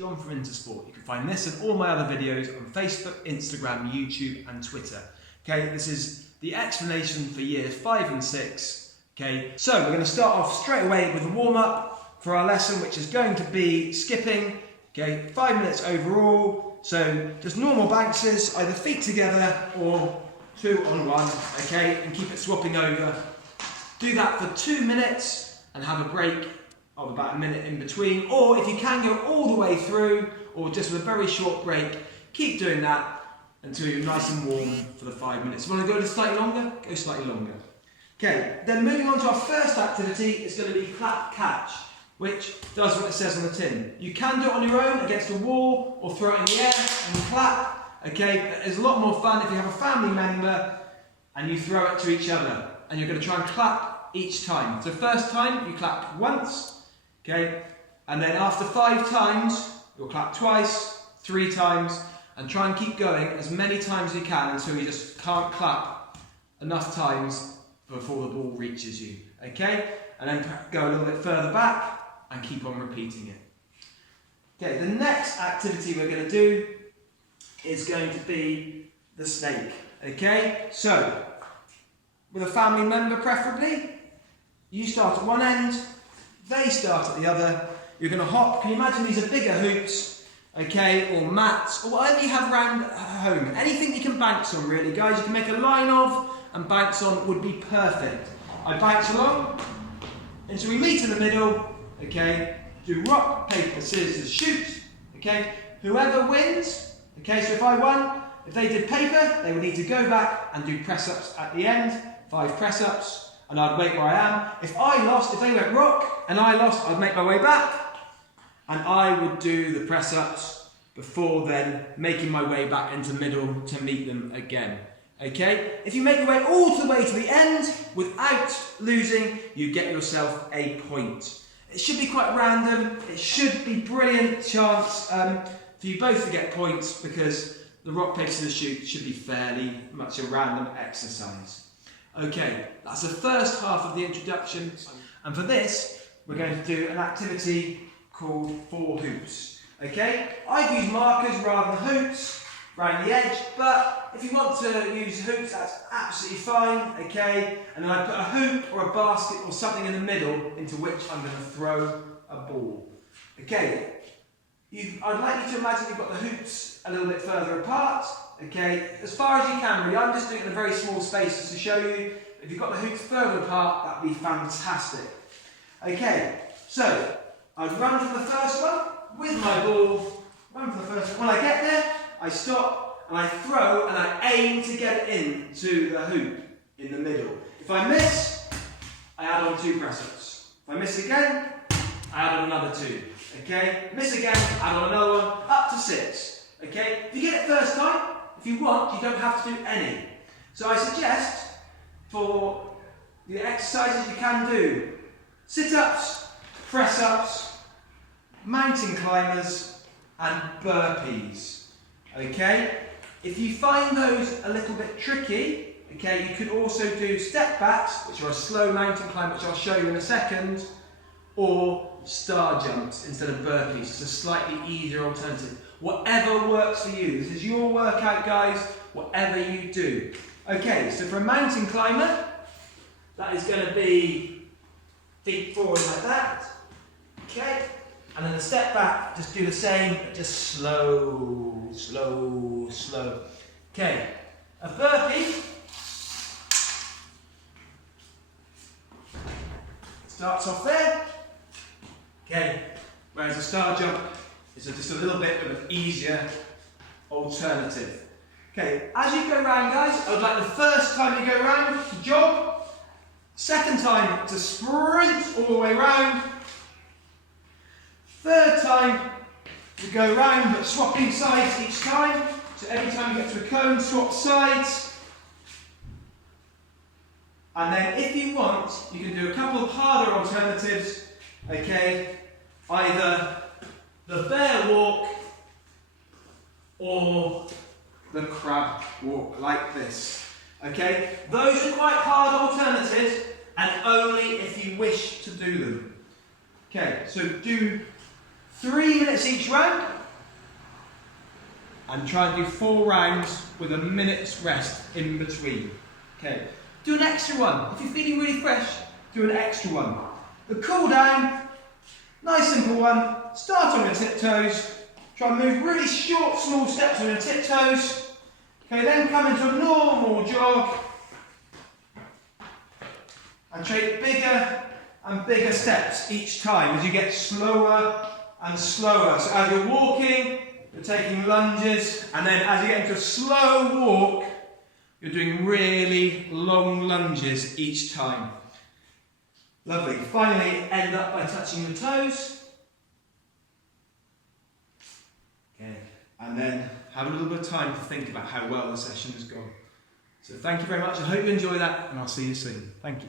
John from Intersport. You can find this and all my other videos on Facebook, Instagram, YouTube and Twitter. Okay, this is the explanation for years 5 and 6. Okay, so we're going to start off straight away with a warm-up for our lesson, which is going to be skipping. Okay, 5 minutes overall. So just normal bounces, either feet together or 2 on 1. Okay, and keep it swapping over. Do that for 2 minutes and have a break of about a minute in between. Or if you can go all the way through, or just with a very short break, keep doing that until you're nice and warm for the 5 minutes. If you want to go slightly longer, go slightly longer. Okay, then moving on to our first activity, it's going to be clap catch, which does what it says on the tin. You can do it on your own against a wall or throw it in the air and clap. Okay, but it's a lot more fun if you have a family member and you throw it to each other and you're going to try and clap each time. So first time you clap once, okay, and then after 5 times you'll clap twice, 3 times, and try and keep going as many times as you can until you just can't clap enough times before the ball reaches you, okay? And then go a little bit further back and keep on repeating it. Okay, the next activity we're going to do is going to be the snake, okay? So, with a family member preferably, you start at one end, they start at the other, you're going to hop. Can you imagine these are bigger hoops? Okay, or mats, or whatever you have around home. Anything you can bounce on really, guys. You can make a line of and bounce on would be perfect. I bounce along until we meet in the middle, okay, do rock, paper, scissors, shoot, okay. Whoever wins, okay, so if I won, if they did paper, they would need to go back and do press-ups at the end, 5 press-ups, and I'd wait where I am. If I lost, if they went rock and I lost, I'd make my way back. And I would do the press-ups before then making my way back into the middle to meet them again. Okay? If you make your way all the way to the end without losing, you get yourself a point. It should be quite random. It should be brilliant chance for you both to get points because the rock, paper, scissors, shoot should be fairly much a random exercise. Okay, that's the first half of the introduction. And for this, we're going to do an activity called 4 hoops. Okay, I've used markers rather than hoops around the edge, but if you want to use hoops, that's absolutely fine. Okay, and then I put a hoop or a basket or something in the middle into which I'm going to throw a ball. Okay, I'd like you to imagine you've got the hoops a little bit further apart. Okay, as far as you can really. I'm just doing it in a very small spaces to show you. If you've got the hoops further apart, that'd be fantastic. Okay, so I'd run for the first one with my ball, run for the first one. When I get there, I stop and I throw and I aim to get it into the hoop in the middle. If I miss, I add on 2 press-ups. If I miss again, I add on another 2. Okay, miss again, add on another one, up to 6. Okay, if you get it first time, if you want, you don't have to do any. So I suggest for the exercises you can do sit-ups, press-ups, mountain climbers and burpees. Okay, if you find those a little bit tricky, okay, you could also do step backs, which are a slow mountain climb, which I'll show you in a second, or star jumps instead of burpees. It's a slightly easier alternative. Whatever works for you. This is your workout, guys, whatever you do. Okay, so for a mountain climber, that is going to be feet forward like that. Okay, and then the step back, just do the same, but just slow, slow, slow. Okay, a burpee starts off there. Okay, whereas a star jump is just a little bit of an easier alternative. Okay, as you go round, guys, I would like the first time you go round to jog, second time to sprint all the way round, third time to go round but swapping sides each time. So every time you get to a cone, swap sides. And then if you want, you can do a couple of harder alternatives. Okay, either the bear walk or the crab walk like this. Okay, those are quite hard alternatives and only if you wish to do them. Okay, so do 3 minutes each round. And try and do 4 rounds with a minute's rest in between. Okay, do an extra one. If you're feeling really fresh, do an extra one. The cool down, nice simple one. Start on your tiptoes. Try and move really short, small steps on your tiptoes. Okay, then come into a normal jog. And take bigger and bigger steps each time as you get slower and slower. So as you're walking, you're taking lunges, and then as you get into a slow walk, you're doing really long lunges each time. Lovely. Finally, end up by touching your toes. Okay. And then have a little bit of time to think about how well the session has gone. So thank you very much. I hope you enjoy that, and I'll see you soon. Thank you.